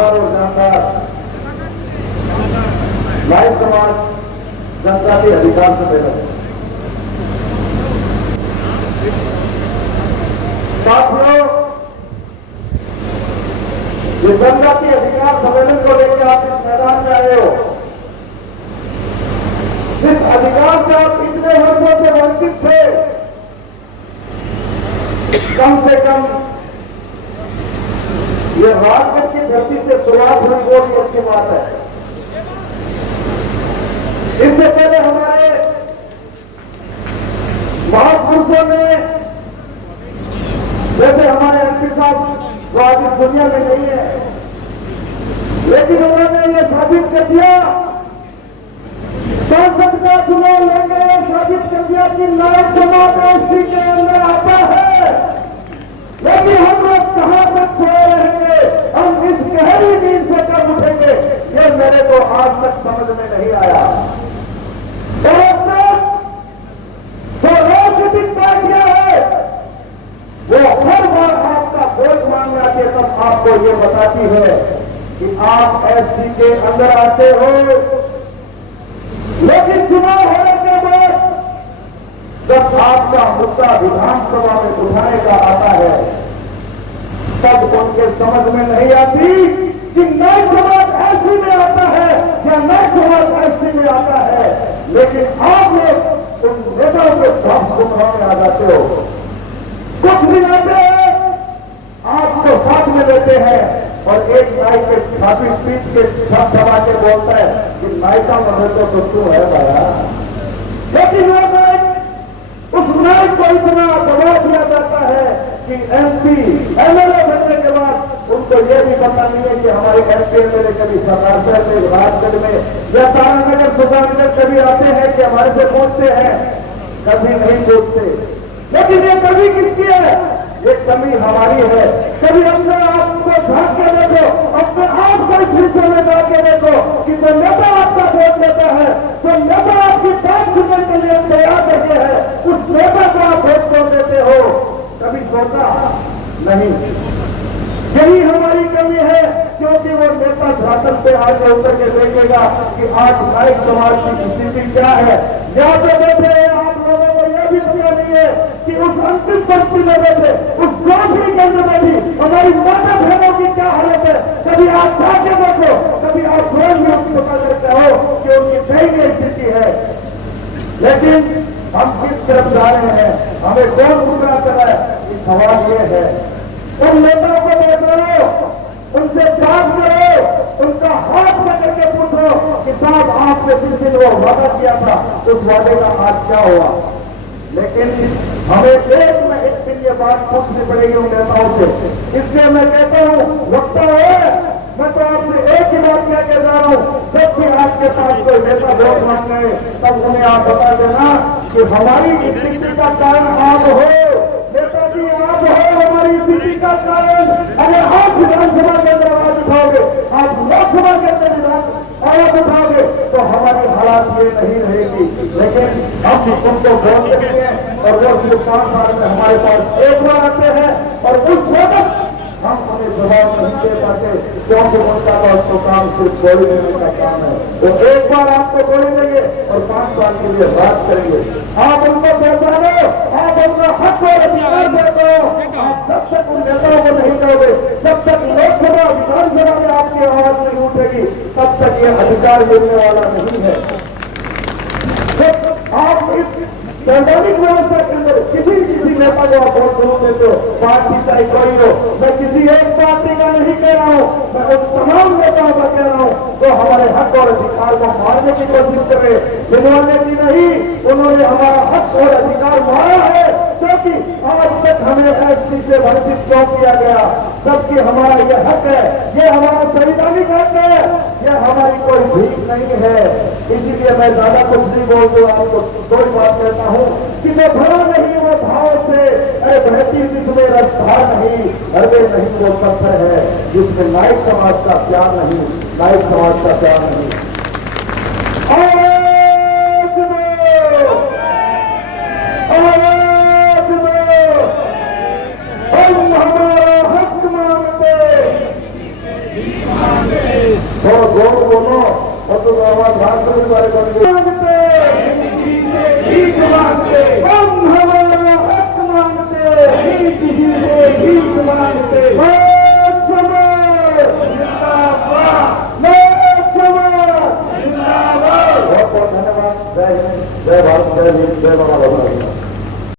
ईमानदार और जानदार नायक समाज जनजाति अधिकार सम्मेलन। साथियों, ये जनजाति अधिकार सम्मेलन को लेकर आप इस मैदान में आए हो, जिस अधिकार से आप इतने वर्षों से वंचित थे, कम से कम ये राजगढ़ की धरती से शुरुआत हुई, वो भी अच्छी बात है। इससे पहले हमारे महापुरुषों ने, जैसे हमारे एमपी साहब जो आज इस दुनिया में नहीं है, लेकिन उन्होंने ये साबित कर दिया, संसद का चुनाव लेकर साबित कर दिया कि नायक समाज एसटी के अंदर आता है। लेकिन हम लोग कहां तक सोए रहेंगे, हम इस गहरी नींद से कब उठेंगे, ये मेरे को आज तक समझ में नहीं आया। और अब तक जो राजनीतिक पार्टियां है, वो हर बार आपका वोट मांगने आती है, तब आपको ये बताती है कि आप एसटी के अंदर आते हो, लेकिन चुनाव होने के बाद जब आपका मुद्दा विधानसभा में उठाने का आता है, तब उनके समझ में नहीं आती कि नायक समाज एसटी में आता है या नायक समाज एसटी में आता है। लेकिन आप लोग उन नेताओं को ध्वस्त गुमराह आ जाते हो। कुछ दिन आते हैं, आपको साथ में लेते हैं और एक नायक के छाती पीट के छत दबा के बोलता है कि नायका मरे तो तू है भाया। लेकिन वो नायक, उस नायक को इतना दबाव दिया जाता है कि एमपी एमएलए बनने के बाद उनको यह भी पता नहीं है कि हमारे एमपी एमएलए कभी सरकार में, राजगढ़ में या तारानगर सुल्तानगढ़ कभी आते हैं कि हमारे से पूछते हैं, कभी नहीं पूछते। लेकिन ये कमी किसकी है? ये कमी हमारी है। कभी अपने आप को झांक के देखो, अपने आप को इस हिस्से में डाल के देखो कि जो नेता आपका वोट देता है, जो नेता आपकी बात सुनने के लिए तैयार बैठे हैं, उस नेता को आप वोट क्यों देते हो? कभी सोचा नहीं। यही हमारी कमी है, क्योंकि वो नेता धरातल पे आगे उतर के देखेगा कि आज नायक समाज की स्थिति क्या है। यहाँ पे बैठे आप लोगों को यह भी पता नहीं है कि उस अंतिम पंक्ति में बैठे, उस चौधरी के अंदर बैठी हमारी माता बहनों की क्या हालत है। कभी आप जाके देखो, कभी आप स्वयं भी उसकी पता करते हो कि उनकी दयनीय स्थिति है। लेकिन हम किस तरफ जा रहे हैं, हमें कौन गुमराह कर रहा है, ये सवाल ये है। उन नेताओं को पहचानो, उनसे बात करो, उनका हाथ पकड़ के पूछो कि साहब आपने जिस दिन वो वादा किया था, उस वादे का आज क्या हुआ। लेकिन हमें एक न एक दिन ये बात पूछनी पड़ेगी उन नेताओं से। इसलिए मैं कहता हूँ, लगता है मैं तो आपसे एक ही बात क्या कह जा रहा हूँ, जब भी आपके पास कोई नेता वोट मांगे, तब उन्हें आप बता देना कि हमारी स्थिति का कारण आप हो, नेताजी आप हो हमारी स्थिति का कारण। अगर आप विधानसभा के अंदर आवाज उठाओगे, आप लोकसभा के अंदर आवाज उठाओगे, तो हमारी हालात ये नहीं रहेगी। लेकिन हम उनको वोट देते हैं और वो सिर्फ 5 साल में हमारे पास एक बार आते हैं और उस वक्त हम उन्हें जवाब नहीं दे पाते, क्योंकि उनका तो काम सिर्फ गोली देने का काम है। वो एक बार आपको गोली देंगे और 5 साल के लिए बात करेंगे। आप उनको पहचानो, आप उनका हक और अधिकार देते हो। आप जब तक उन नेताओं को नहीं करोगे, जब तक लोकसभा विधानसभा में आपकी आवाज नहीं उठेगी, तब तक ये अधिकार मिलने वाला नहीं है। तो आप इस संवैधानिक व्यवस्था के अंदर किसी नेता को आप वोट जरूर देते हो, पार्टी चाहे कोई हो। मैं किसी एक पार्टी का नहीं कह रहा हूँ, मैं उन तमाम नेताओं का कह रहा हूँ जो हमारे हक और अधिकार को मारने की कोशिश कर रहे। जिन्होंने की नहीं, उन्होंने हमारा हक और अधिकार मारा है, क्योंकि आज तक हमें एसटी से वंचित क्यों किया गया, जबकि हमारा यह हक है, यह हमारा संवैधानिक हक है, यह हमारी कोई भीख नहीं है। इसीलिए मैं ज्यादा कुछ नहीं बोलता, आपको दो ही बात कहता हूँ कि वो भरा नहीं वो भाव से, अरे बहती जिसमें रसधार नहीं, अरे नहीं वो पत्थर है जिसमें नायक समाज का प्यार नहीं, नायक समाज का प्यार नहीं। आवाज दो, आवाज दो, हम हमारा हक मांगते और जोर बोलो और तो आवाज भाषण के बारे में